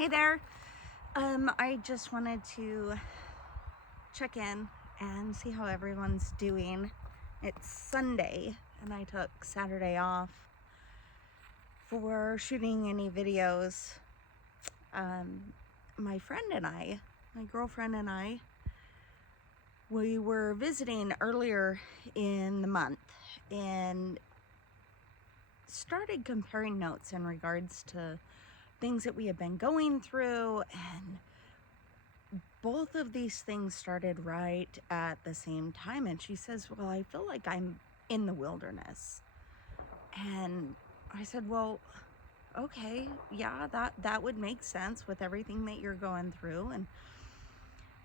Hey there. I just wanted to check in and see how everyone's doing. It's Sunday and I took Saturday off for shooting any videos. My friend and I, my girlfriend and I, we were visiting earlier in the month and started comparing notes in regards to things that we had been going through, and both of these things started right at the same time. And she says, well, I feel like I'm in the wilderness. And I said, well, okay, yeah, that would make sense with everything that you're going through.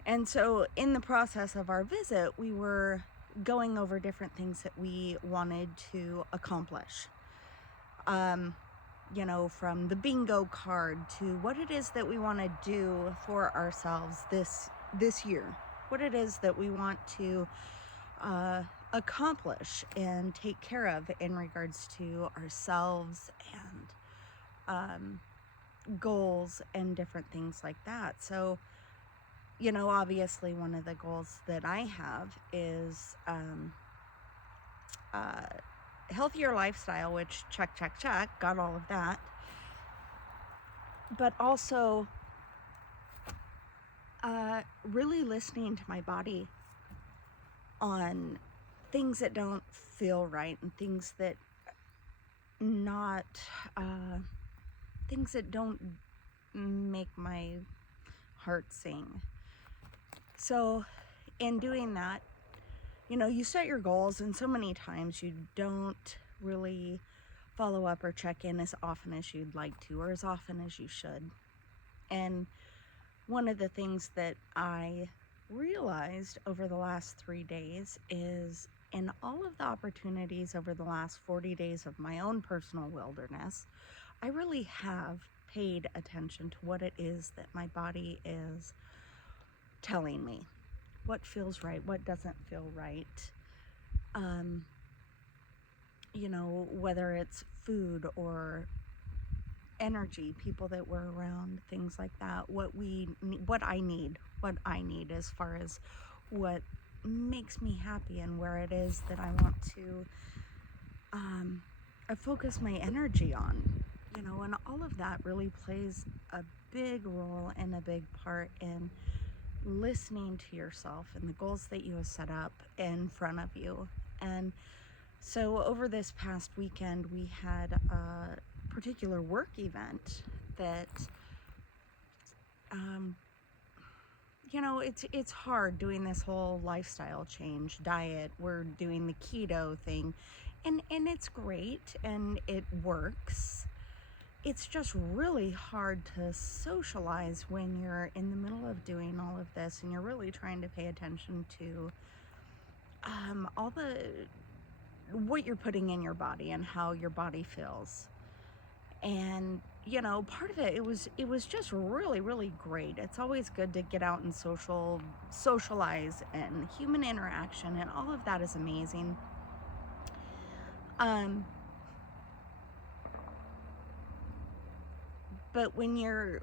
And so in the process of our visit, we were going over different things that we wanted to accomplish. From the bingo card to what it is that we want to do for ourselves this year, what it is that we want to accomplish and take care of in regards to ourselves and goals and different things like that. So, obviously one of the goals that I have is healthier lifestyle, which check, got all of that. But also really listening to my body on things that don't feel right and things that don't make my heart sing. So in doing that, you set your goals, and so many times you don't really follow up or check in as often as you'd like to, or as often as you should. And one of the things that I realized over the last 3 days is, in all of the opportunities over the last 40 days of my own personal wilderness, I really have paid attention to what it is that my body is telling me. What feels right, what doesn't feel right. Whether it's food or energy, people that we're around, things like that, what I need as far as what makes me happy and where it is that I want to focus my energy on, and all of that really plays a big role and a big part in listening to yourself and the goals that you have set up in front of you. And so over this past weekend, we had a particular work event that, it's hard doing this whole lifestyle change, diet. We're doing the keto thing, and it's great and it works. It's just really hard to socialize when you're in the middle of doing all of this and you're really trying to pay attention to all the what you're putting in your body and how your body feels. And part of it was just really, really great. It's always good to get out and socialize, and human interaction and all of that is amazing. But when you're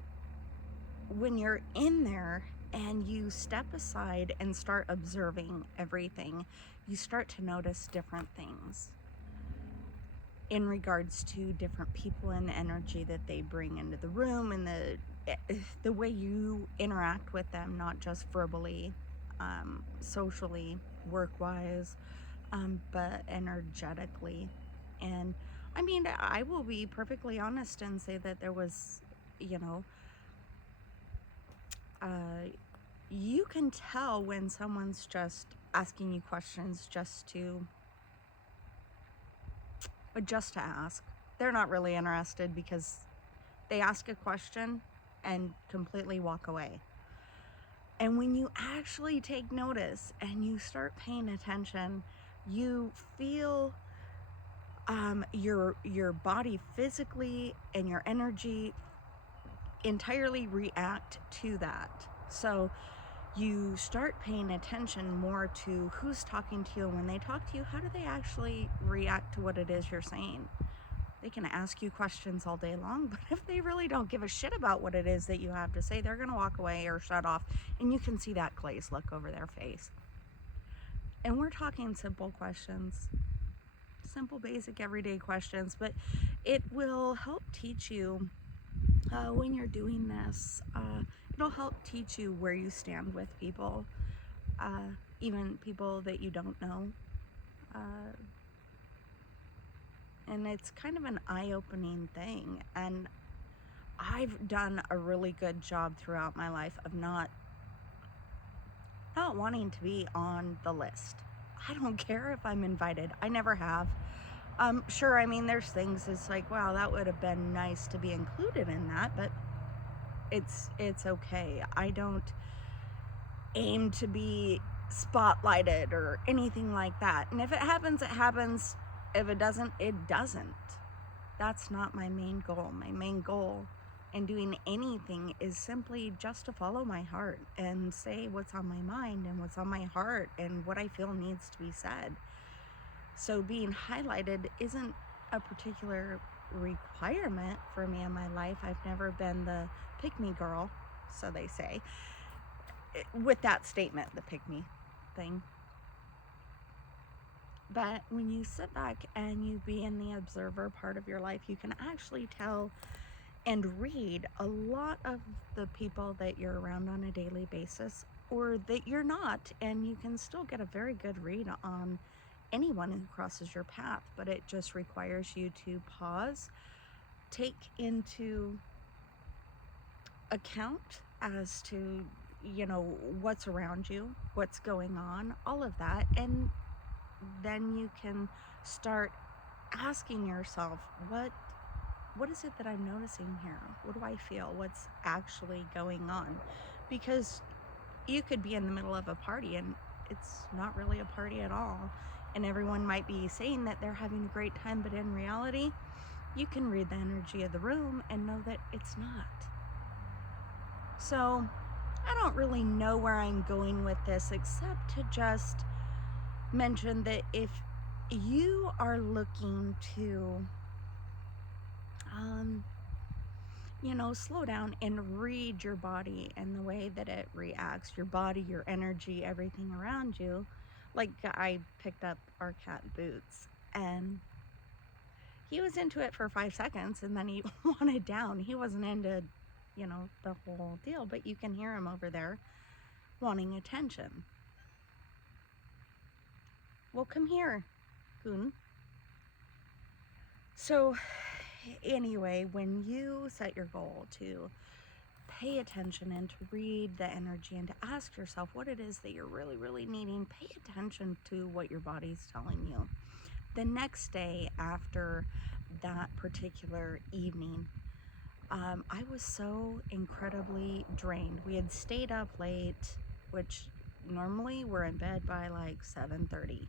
in there and you step aside and start observing everything, you start to notice different things in regards to different people and the energy that they bring into the room, and the way you interact with them, not just verbally, socially, work-wise, but energetically. And I mean, I will be perfectly honest and say that there was, you can tell when someone's just asking you questions just to ask. They're not really interested because they ask a question and completely walk away. And when you actually take notice and you start paying attention, you feel your body physically and your energy entirely react to that. So you start paying attention more to who's talking to you, and when they talk to you, how do they actually react to what it is you're saying? They can ask you questions all day long, but if they really don't give a shit about what it is that you have to say, they're going to walk away or shut off, and you can see that glazed look over their face. And we're talking simple questions, simple, basic, everyday questions, but it will help teach you when you're doing this. It'll help teach you where you stand with people, even people that you don't know. And it's kind of an eye-opening thing. And I've done a really good job throughout my life of not wanting to be on the list. I don't care if I'm invited. I never have. Sure, I mean, there's things it's like, wow, that would have been nice to be included in that, but it's okay. I don't aim to be spotlighted or anything like that. And if it happens, it happens. If it doesn't, it doesn't. That's not my main goal. My main goal in doing anything is simply just to follow my heart and say what's on my mind and what's on my heart and what I feel needs to be said. So being highlighted isn't a particular requirement for me in my life. I've never been the pick-me girl, so they say. With that statement, the pick-me thing. But when you sit back and you be in the observer part of your life, you can actually tell and read a lot of the people that you're around on a daily basis, or that you're not, and you can still get a very good read on anyone who crosses your path. But it just requires you to pause, take into account as to, you know, what's around you, what's going on, all of that, and then you can start asking yourself, what is it that I'm noticing here? What do I feel? What's actually going on? Because you could be in the middle of a party and it's not really a party at all, and everyone might be saying that they're having a great time, but in reality, you can read the energy of the room and know that it's not. So I don't really know where I'm going with this, except to just mention that if you are looking to slow down and read your body and the way that it reacts, your body, your energy, everything around you. Like, I picked up our cat Boots, and he was into it for 5 seconds, and then he wanted down. He wasn't into, the whole deal, but you can hear him over there wanting attention. Well, come here, Goon. So anyway, when you set your goal to pay attention and to read the energy and to ask yourself what it is that you're really, really needing, pay attention to what your body's telling you. The next day after that particular evening, I was so incredibly drained. We had stayed up late, which normally we're in bed by like 7:30.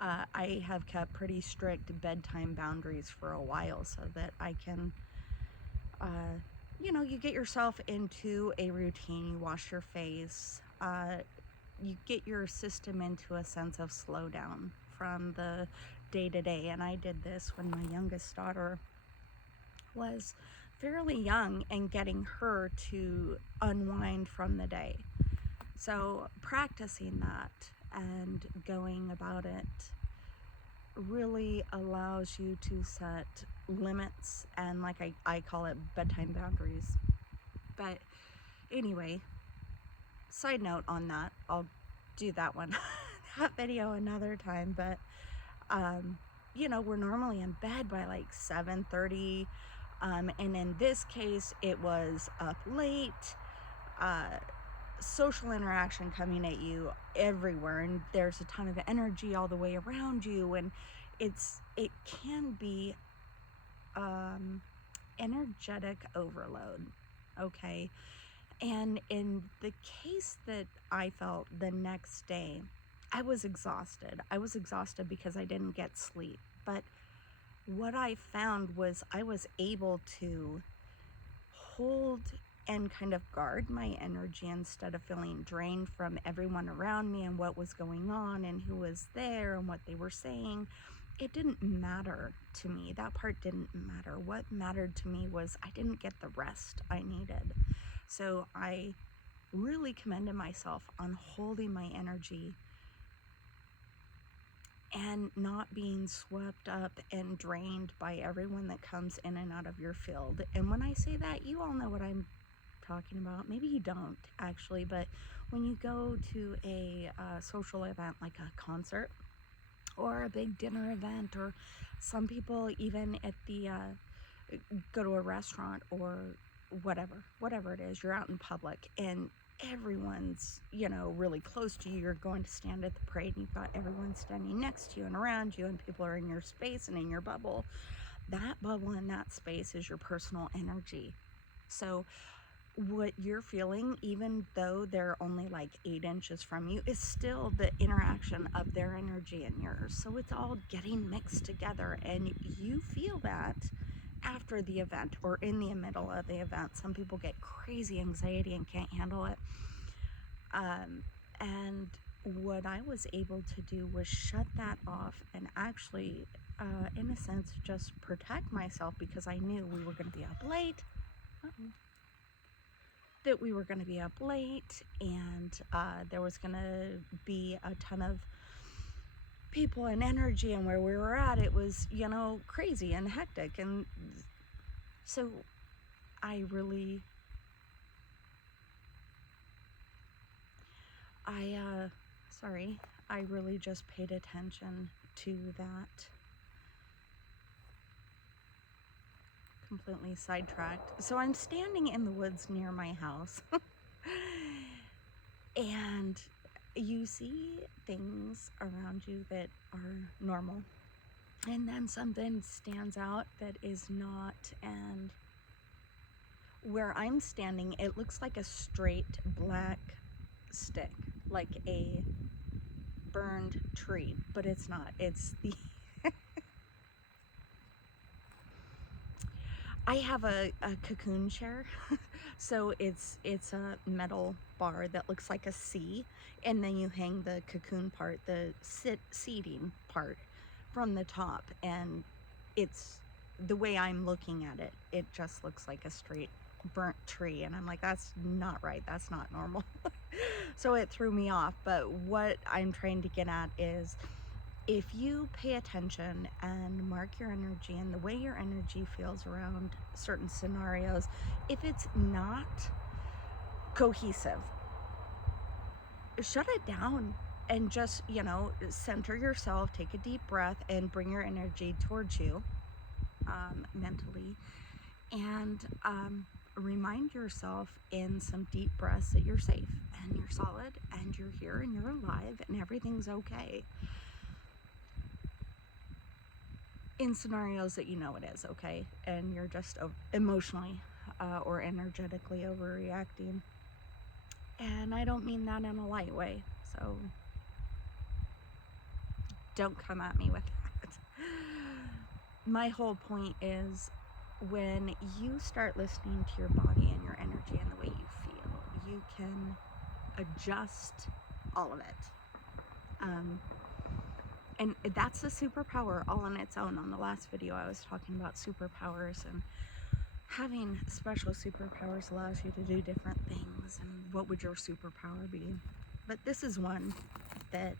I have kept pretty strict bedtime boundaries for a while so that I can, you get yourself into a routine. You wash your face, you get your system into a sense of slowdown from the day to day. And I did this when my youngest daughter was fairly young and getting her to unwind from the day. So practicing that and going about it really allows you to set limits and, like I call it, bedtime boundaries. But anyway, side note on that, I'll do that one that video another time. But we're normally in bed by like 7:30, and in this case it was up late, social interaction coming at you everywhere, and there's a ton of energy all the way around you, and it can be energetic overload. Okay. And in the case that I felt the next day, I was exhausted. I was exhausted because I didn't get sleep. But what I found was I was able to hold and kind of guard my energy instead of feeling drained from everyone around me and what was going on and who was there and what they were saying. it didn't matter to me. That part didn't matter. What mattered to me was I didn't get the rest I needed. So I really commended myself on holding my energy and not being swept up and drained by everyone that comes in and out of your field. And when I say that, you all know what I'm talking about. Maybe you don't actually, but when you go to a social event like a concert or a big dinner event, or some people even at the go to a restaurant or whatever it is, you're out in public and everyone's, really close to you. You're going to stand at the parade and you've got everyone standing next to you and around you, and people are in your space and in your bubble. That bubble and that space is your personal energy. So what you're feeling, even though they're only like 8 inches from you, is still the interaction of their energy and yours. So it's all getting mixed together, and you feel that after the event or in the middle of the event. Some people get crazy anxiety and can't handle it. And what I was able to do was shut that off and actually, in a sense, just protect myself, because I knew we were going to be up late. That we were going to be up late, and there was going to be a ton of people and energy, and where we were at, it was, crazy and hectic. And so I really, I really just paid attention to that. Completely sidetracked. So I'm standing in the woods near my house and you see things around you that are normal, and then something stands out that is not. And where I'm standing, it looks like a straight black stick, like a burned tree, but it's not. It's the I have a cocoon chair. So it's a metal bar that looks like a C, and then you hang the cocoon part, the seating part, from the top, and it's the way I'm looking at it, it just looks like a straight burnt tree, and I'm like, that's not right, that's not normal. So it threw me off. But what I'm trying to get at is, if you pay attention and mark your energy and the way your energy feels around certain scenarios, if it's not cohesive, shut it down and just, center yourself, take a deep breath, and bring your energy towards you, mentally, and remind yourself in some deep breaths that you're safe and you're solid and you're here and you're alive and everything's okay. In scenarios that it is okay, and you're just emotionally or energetically overreacting. And I don't mean that in a light way, so don't come at me with that. My whole point is, when you start listening to your body and your energy and the way you feel, you can adjust all of it. And that's a superpower all on its own. On the last video, I was talking about superpowers, and having special superpowers allows you to do different things. And what would your superpower be? But this is one that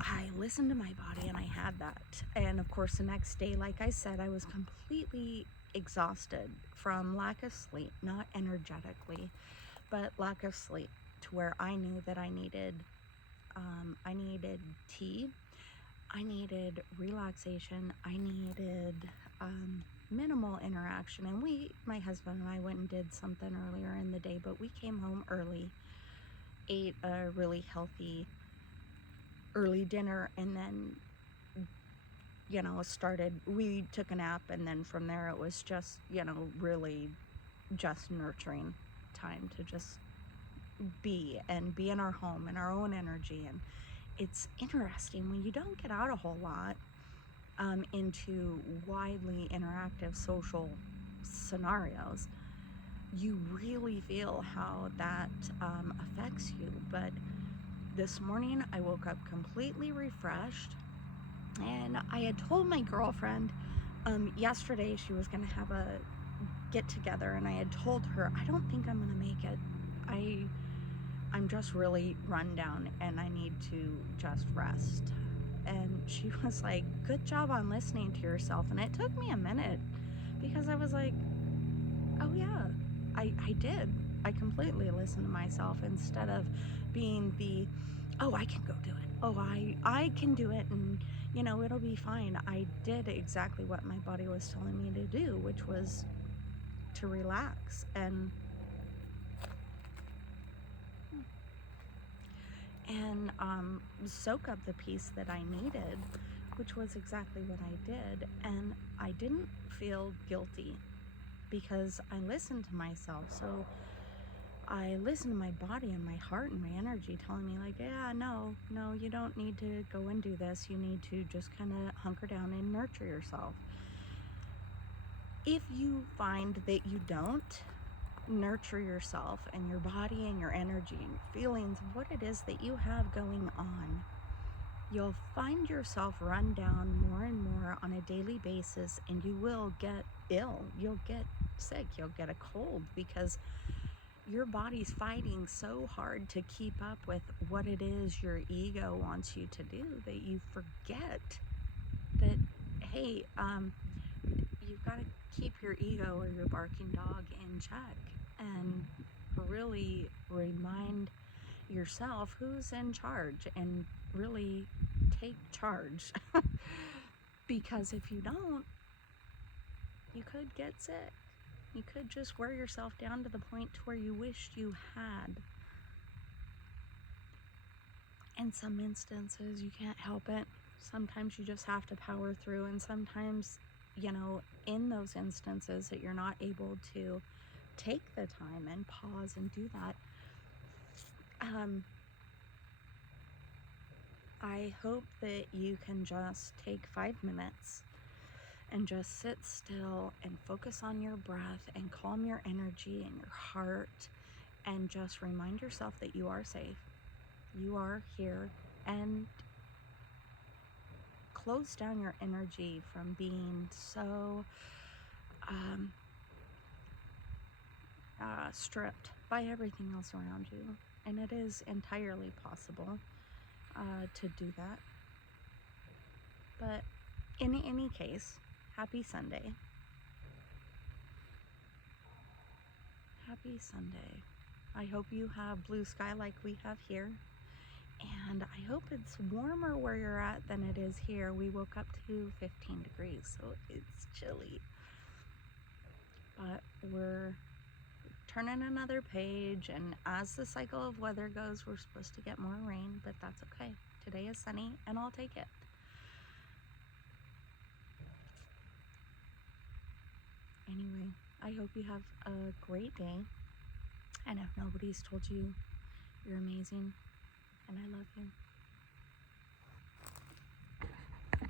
I listened to my body and I had that. And of course, the next day, like I said, I was completely exhausted from lack of sleep, not energetically, but lack of sleep, to where I knew that I needed tea, I needed relaxation, I needed minimal interaction. And my husband and I went and did something earlier in the day, but we came home early, ate a really healthy early dinner, and then we took a nap, and then from there it was just really just nurturing time to just be in our home, in our own energy. And it's interesting, when you don't get out a whole lot into widely interactive social scenarios, you really feel how that affects you. But this morning I woke up completely refreshed. And I had told my girlfriend yesterday she was going to have a get together, and I had told her, I don't think I'm going to make it. I'm just really run down and I need to just rest. And she was like, good job on listening to yourself. And it took me a minute because I was like, oh yeah, I did. I completely listened to myself instead of being the, oh, I can go do it. Oh, I can do it, and it'll be fine. I did exactly what my body was telling me to do, which was to relax and soak up the peace that I needed, which was exactly what I did. And I didn't feel guilty because I listened to myself. So I listened to my body and my heart and my energy telling me, like, yeah, no, you don't need to go and do this. You need to just kind of hunker down and nurture yourself. If you find that you don't nurture yourself and your body and your energy and your feelings, what it is that you have going on, you'll find yourself run down more and more on a daily basis, and you will get ill. You'll get sick. You'll get a cold because your body's fighting so hard to keep up with what it is your ego wants you to do that you forget that, hey, you've got to keep your ego or your barking dog in check and really remind yourself who's in charge and really take charge. Because if you don't, you could get sick. You could just wear yourself down to the point to where you wished you had. In some instances, you can't help it. Sometimes you just have to power through, and sometimes, in those instances that you're not able to take the time and pause and do that, I hope that you can just take 5 minutes and just sit still and focus on your breath and calm your energy and your heart and just remind yourself that you are safe. You are here, and close down your energy from being so stripped by everything else around you. And it is entirely possible to do that. But in any case, happy Sunday. Happy Sunday. I hope you have blue sky like we have here. And I hope it's warmer where you're at than it is here. We woke up to 15 degrees, so it's chilly. But we're turning another page, and as the cycle of weather goes, we're supposed to get more rain, but that's okay. Today is sunny, and I'll take it. Anyway, I hope you have a great day, and if nobody's told you, you're amazing, and I love you.